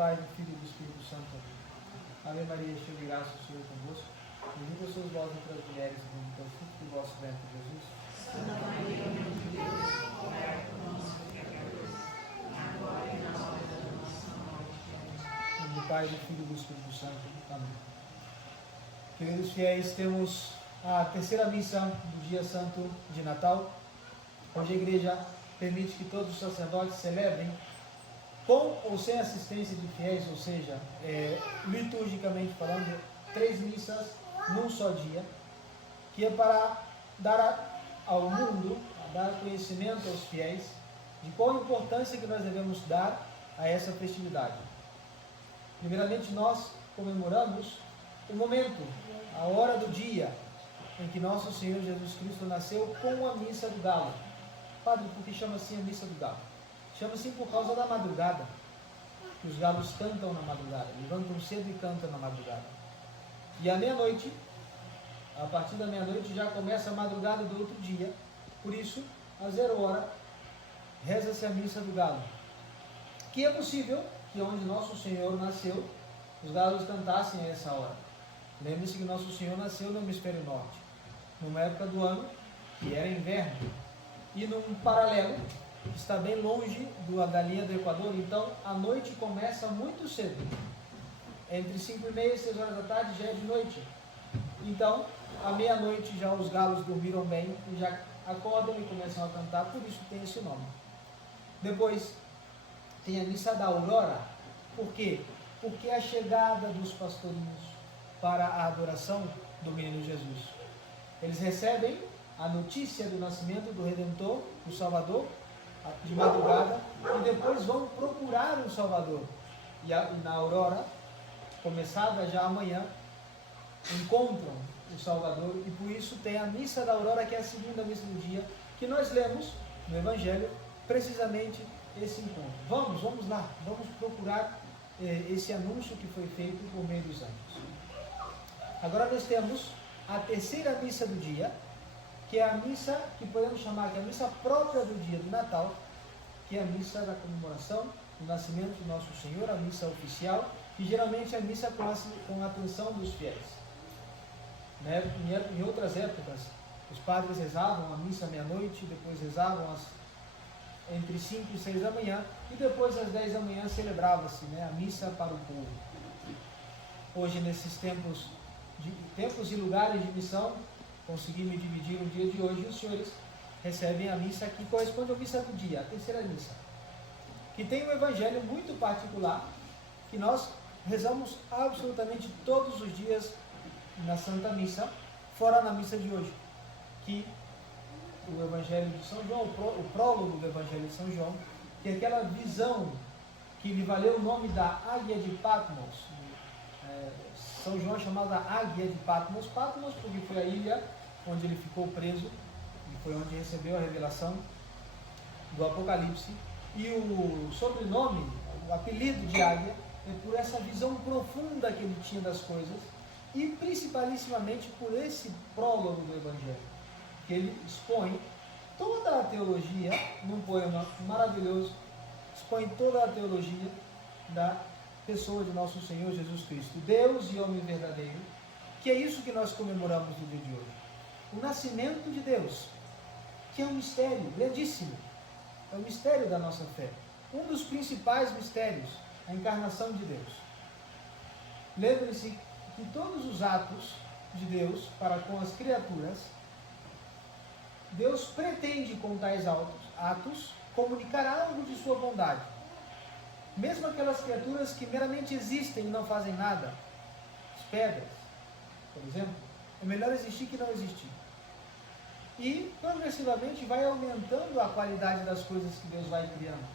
Pai, do Filho e do Espírito Santo. Ave Maria, cheia de graça, o Senhor é convosco. Bendita sois vós entre as mulheres, e bendito é o fruto do vosso ventre, Jesus. Santa Maria, Mãe de Deus, rogai por nós, pecadores, agora e na hora da nossa morte. Amém. Em nome do Pai, do Filho e do Espírito Santo. Amém. Queridos fiéis, temos a terceira missa do dia santo de Natal. Hoje a igreja permite que todos os sacerdotes celebrem com ou sem assistência de fiéis, ou seja, liturgicamente falando, 3 missas num só dia, que é para dar ao mundo, dar conhecimento aos fiéis de qual a importância que nós devemos dar a essa festividade. Primeiramente, nós comemoramos o momento, a hora do dia em que nosso Senhor Jesus Cristo nasceu, com a missa do galo. Padre, por que chama assim a missa do galo? Chama assim por causa da madrugada, que os galos cantam na madrugada, levantam cedo e cantam na madrugada. E à meia-noite, a partir da meia-noite já começa a madrugada do outro dia, por isso, às 0h, reza-se a missa do galo. Que é possível que onde nosso Senhor nasceu, os galos cantassem a essa hora. Lembre-se que nosso Senhor nasceu no hemisfério norte, numa época do ano que era inverno, e num paralelo que está bem longe da linha do Equador. Então a noite começa muito cedo, entre 5h30 e 6h da tarde já é de noite. Então à meia-noite já os galos dormiram bem e já acordam e começam a cantar, por isso tem esse nome. Depois tem a missa da aurora. Por quê? Porque é a chegada dos pastorinhos para a adoração do menino Jesus. Eles recebem a notícia do nascimento do Redentor, do Salvador, de madrugada, e depois vão procurar o Salvador. E na aurora, começada já amanhã, encontram o Salvador, e por isso tem a missa da aurora, que é a segunda missa do dia, que nós lemos no Evangelho, precisamente esse encontro. Vamos lá, vamos procurar esse anúncio que foi feito por meio dos anjos. Agora nós temos a terceira missa do dia, que é a missa que podemos chamar que é a missa própria do dia do Natal, que é a missa da comemoração do nascimento do nosso Senhor, a missa oficial, que geralmente é a missa com a atenção dos fiéis. Em outras épocas, os padres rezavam a missa à meia-noite, depois rezavam entre 5 e 6 da manhã, e depois às 10 da manhã celebrava-se a missa para o povo. Hoje, nesses tempos e lugares de missão, consegui me dividir no dia de hoje, e os senhores recebem a missa que corresponde à missa do dia, a terceira missa, que tem um evangelho muito particular, que nós rezamos absolutamente todos os dias na Santa Missa, fora na missa de hoje, que o Evangelho de São João, o prólogo do Evangelho de São João, que é aquela visão que lhe valeu o nome da Águia de Patmos. São João é chamado da Águia de Patmos, Patmos porque foi a ilha onde ele ficou preso, e foi onde recebeu a revelação do Apocalipse, e o sobrenome, o apelido de Águia, é por essa visão profunda que ele tinha das coisas, e principalissimamente por esse prólogo do Evangelho, que ele expõe toda a teologia, num poema maravilhoso, expõe toda a teologia da pessoa de nosso Senhor Jesus Cristo, Deus e homem verdadeiro, que é isso que nós comemoramos no dia de hoje. O nascimento de Deus, que é um mistério grandíssimo, é o mistério da nossa fé, um dos principais mistérios, a encarnação de Deus. Lembre-se que todos os atos de Deus para com as criaturas, Deus pretende com tais atos comunicar algo de sua bondade. Mesmo aquelas criaturas que meramente existem e não fazem nada, as pedras, por exemplo, é melhor existir que não existir. E progressivamente vai aumentando a qualidade das coisas que Deus vai criando.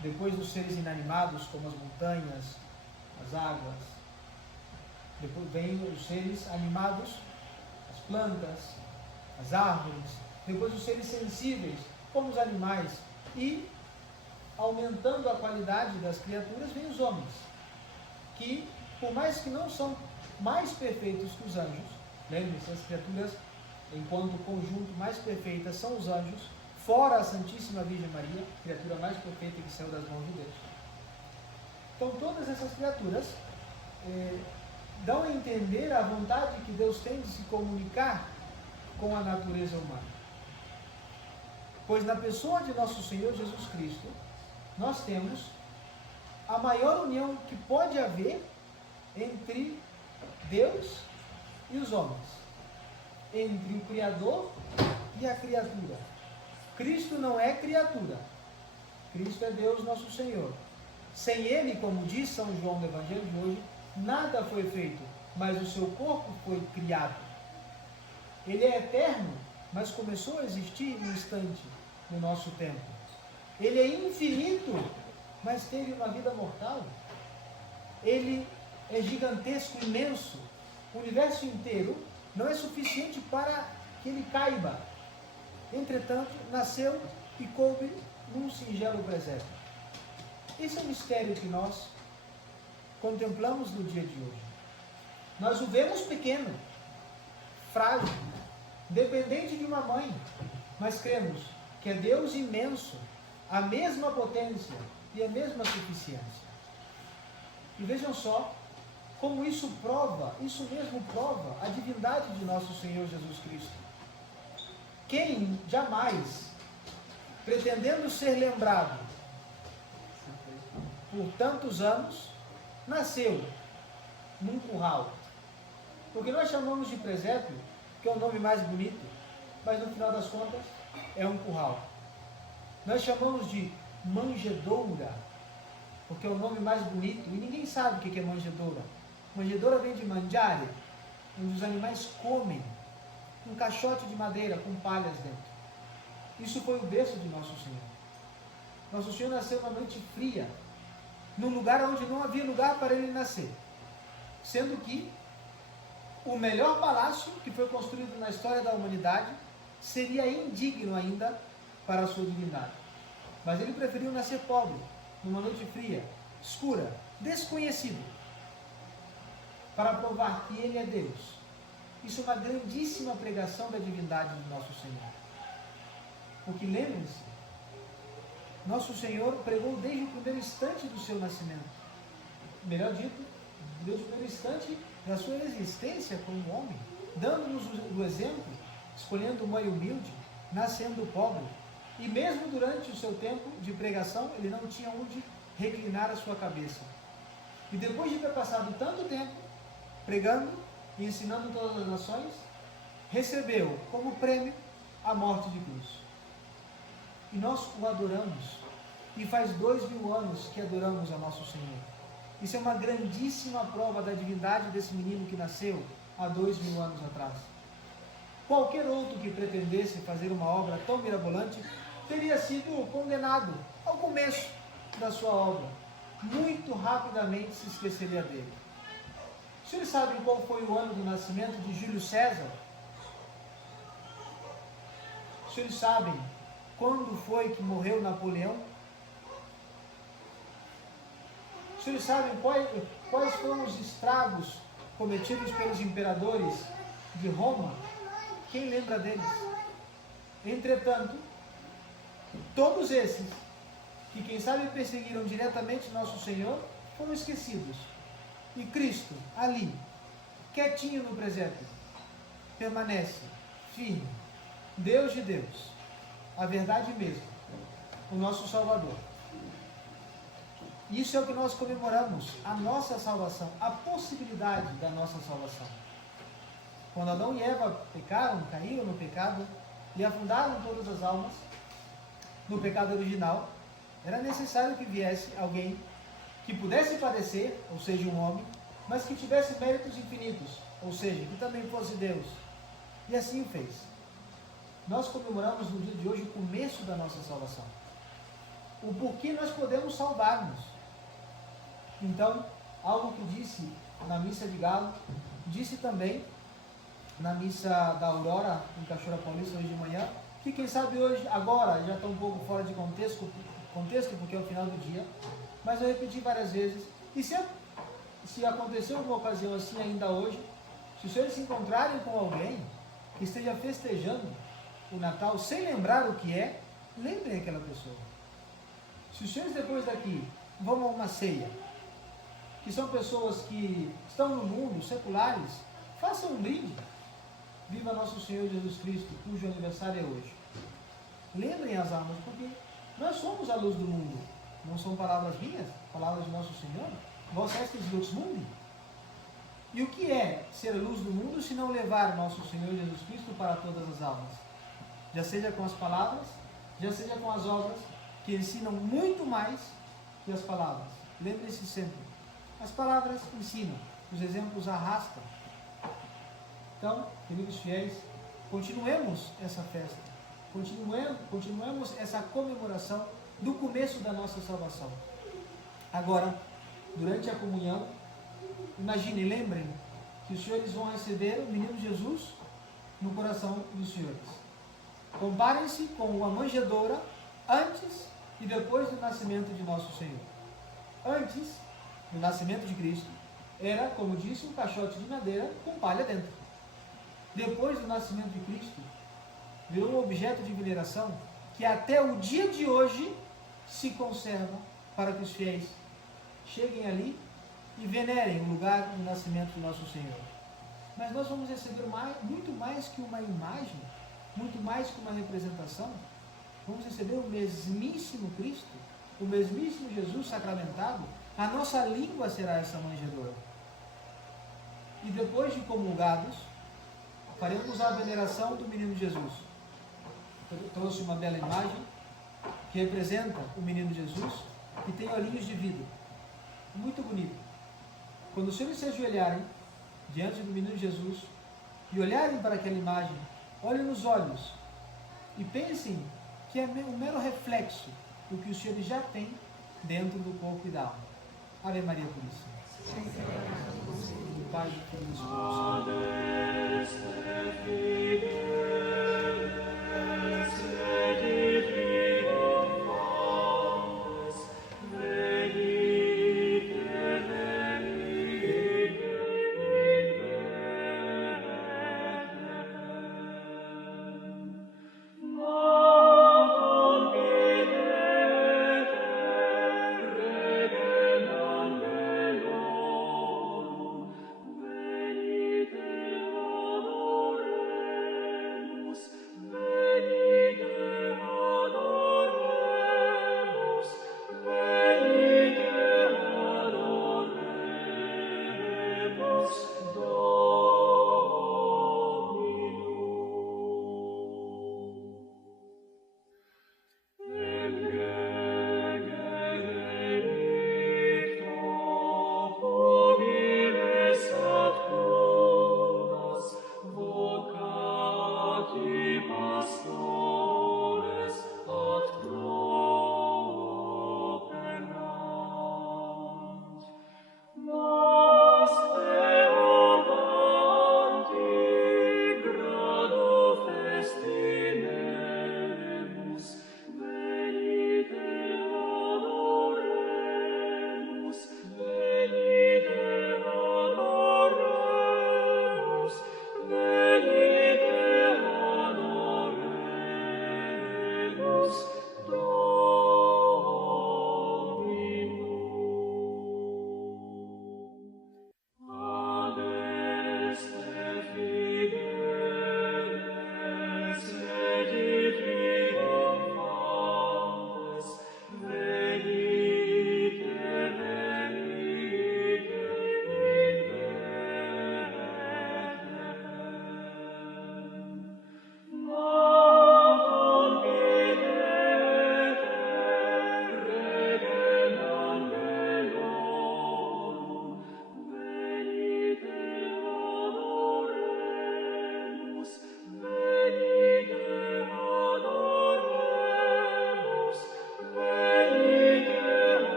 Depois dos seres inanimados, como as montanhas, as águas, depois vem os seres animados, as plantas, as árvores, depois os seres sensíveis, como os animais, e aumentando a qualidade das criaturas, vem os homens, que por mais que não são mais perfeitos que os anjos, lembre-se, as criaturas, enquanto conjunto mais perfeitas são os anjos, fora a Santíssima Virgem Maria, criatura mais perfeita que saiu das mãos de Deus. Então todas essas criaturas dão a entender a vontade que Deus tem de se comunicar com a natureza humana. Pois na pessoa de nosso Senhor Jesus Cristo, nós temos a maior união que pode haver entre Deus e os homens, entre o Criador e a criatura. Cristo não é criatura, Cristo é Deus nosso Senhor. Sem Ele, como diz São João no Evangelho de hoje, nada foi feito, mas o seu corpo foi criado. Ele é eterno, mas começou a existir no instante, no nosso tempo. Ele é infinito, mas teve uma vida mortal. Ele é gigantesco, imenso. O universo inteiro não é suficiente para que ele caiba. Entretanto, nasceu e coube num singelo presépio. Esse é o mistério que nós contemplamos no dia de hoje. Nós o vemos pequeno, frágil, dependente de uma mãe, mas cremos que é Deus imenso, a mesma potência e a mesma suficiência. E vejam só como isso mesmo prova a divindade de nosso Senhor Jesus Cristo. Quem jamais, pretendendo ser lembrado por tantos anos, nasceu num curral? Porque nós chamamos de presépio, que é o nome mais bonito, mas no final das contas é um curral. Nós chamamos de manjedoura, porque é o nome mais bonito, e ninguém sabe o que é manjedoura. Manjedoura vem de mangiare, onde os animais comem, um caixote de madeira com palhas dentro. Isso foi o berço de Nosso Senhor. Nosso Senhor nasceu numa noite fria, num lugar onde não havia lugar para ele nascer, sendo que o melhor palácio que foi construído na história da humanidade seria indigno ainda para a sua divindade. Mas ele preferiu nascer pobre, numa noite fria, escura, desconhecido, para provar que ele é Deus. Isso é uma grandíssima pregação da divindade de Nosso Senhor. Porque lembrem-se, Nosso Senhor pregou desde o primeiro instante do seu nascimento. Melhor dito, desde o primeiro instante da sua existência como homem, dando-nos o exemplo, escolhendo mãe humilde, nascendo pobre. E mesmo durante o seu tempo de pregação, ele não tinha onde reclinar a sua cabeça. E depois de ter passado tanto tempo pregando e ensinando todas as nações, recebeu como prêmio a morte de cruz. E nós o adoramos. E faz 2000 anos que adoramos a Nosso Senhor. Isso é uma grandíssima prova da divindade desse menino que nasceu há 2000 anos atrás. Qualquer outro que pretendesse fazer uma obra tão mirabolante teria sido condenado ao começo da sua obra. Muito rapidamente se esqueceria dele. Os senhores sabem qual foi o ano do nascimento de Júlio César? Os senhores sabem quando foi que morreu Napoleão? Os senhores sabem quais foram os estragos cometidos pelos imperadores de Roma? Quem lembra deles? Entretanto, todos esses, que quem sabe perseguiram diretamente Nosso Senhor, foram esquecidos. E Cristo, ali, quietinho no presépio, permanece firme, Deus de Deus, a verdade mesmo, o nosso Salvador. Isso é o que nós comemoramos, a nossa salvação, a possibilidade da nossa salvação. Quando Adão e Eva pecaram, caíram no pecado e afundaram todas as almas no pecado original, era necessário que viesse alguém que pudesse padecer, ou seja, um homem, mas que tivesse méritos infinitos, ou seja, que também fosse Deus. E assim o fez. Nós comemoramos no dia de hoje o começo da nossa salvação. O porquê nós podemos salvar-nos. Então, algo que disse na missa de Galo, disse também na missa da Aurora, em Cachoeira Paulista, hoje de manhã, que quem sabe hoje, agora, já está um pouco fora de contexto porque é o final do dia, mas eu repeti várias vezes, e se aconteceu uma ocasião assim ainda hoje, se os senhores se encontrarem com alguém que esteja festejando o Natal sem lembrar o que é, lembrem aquela pessoa. Se os senhores depois daqui vão a uma ceia que são pessoas que estão no mundo, seculares, façam um brinde. Viva nosso Senhor Jesus Cristo, cujo aniversário é hoje. Lembrem as almas, porque nós somos a luz do mundo. Não são palavras minhas, palavras de nosso Senhor. Vós estes lux mundi. E o que é ser a luz do mundo, se não levar nosso Senhor Jesus Cristo para todas as almas? Já seja com as palavras, já seja com as obras, que ensinam muito mais que as palavras. Lembre-se sempre, as palavras ensinam, os exemplos arrastam. Então, queridos fiéis, continuemos essa festa, continuemos essa comemoração do começo da nossa salvação. Agora, durante a comunhão, imaginem, lembrem que os senhores vão receber o menino Jesus no coração dos senhores. Comparem-se com a manjedoura antes e depois do nascimento de nosso Senhor. Antes do nascimento de Cristo, era, como disse, um caixote de madeira com palha dentro. Depois do nascimento de Cristo, virou um objeto de veneração que até o dia de hoje se conserva para que os fiéis cheguem ali e venerem o lugar do nascimento de nosso Senhor. Mas nós vamos receber muito mais que uma imagem, muito mais que uma representação. Vamos receber o mesmíssimo Cristo, o mesmíssimo Jesus sacramentado. A nossa língua será essa manjedoura. E depois de comungados, faremos a veneração do menino Jesus. Eu trouxe uma bela imagem que representa o menino Jesus, que tem olhinhos de vidro. Muito bonito. Quando os senhores se ajoelharem diante do menino Jesus e olharem para aquela imagem, olhem nos olhos e pensem que é um mero reflexo do que os senhores já têm dentro do corpo e da alma. Ave Maria Puríssima. Do Pai, do Filho e do Espírito Santo.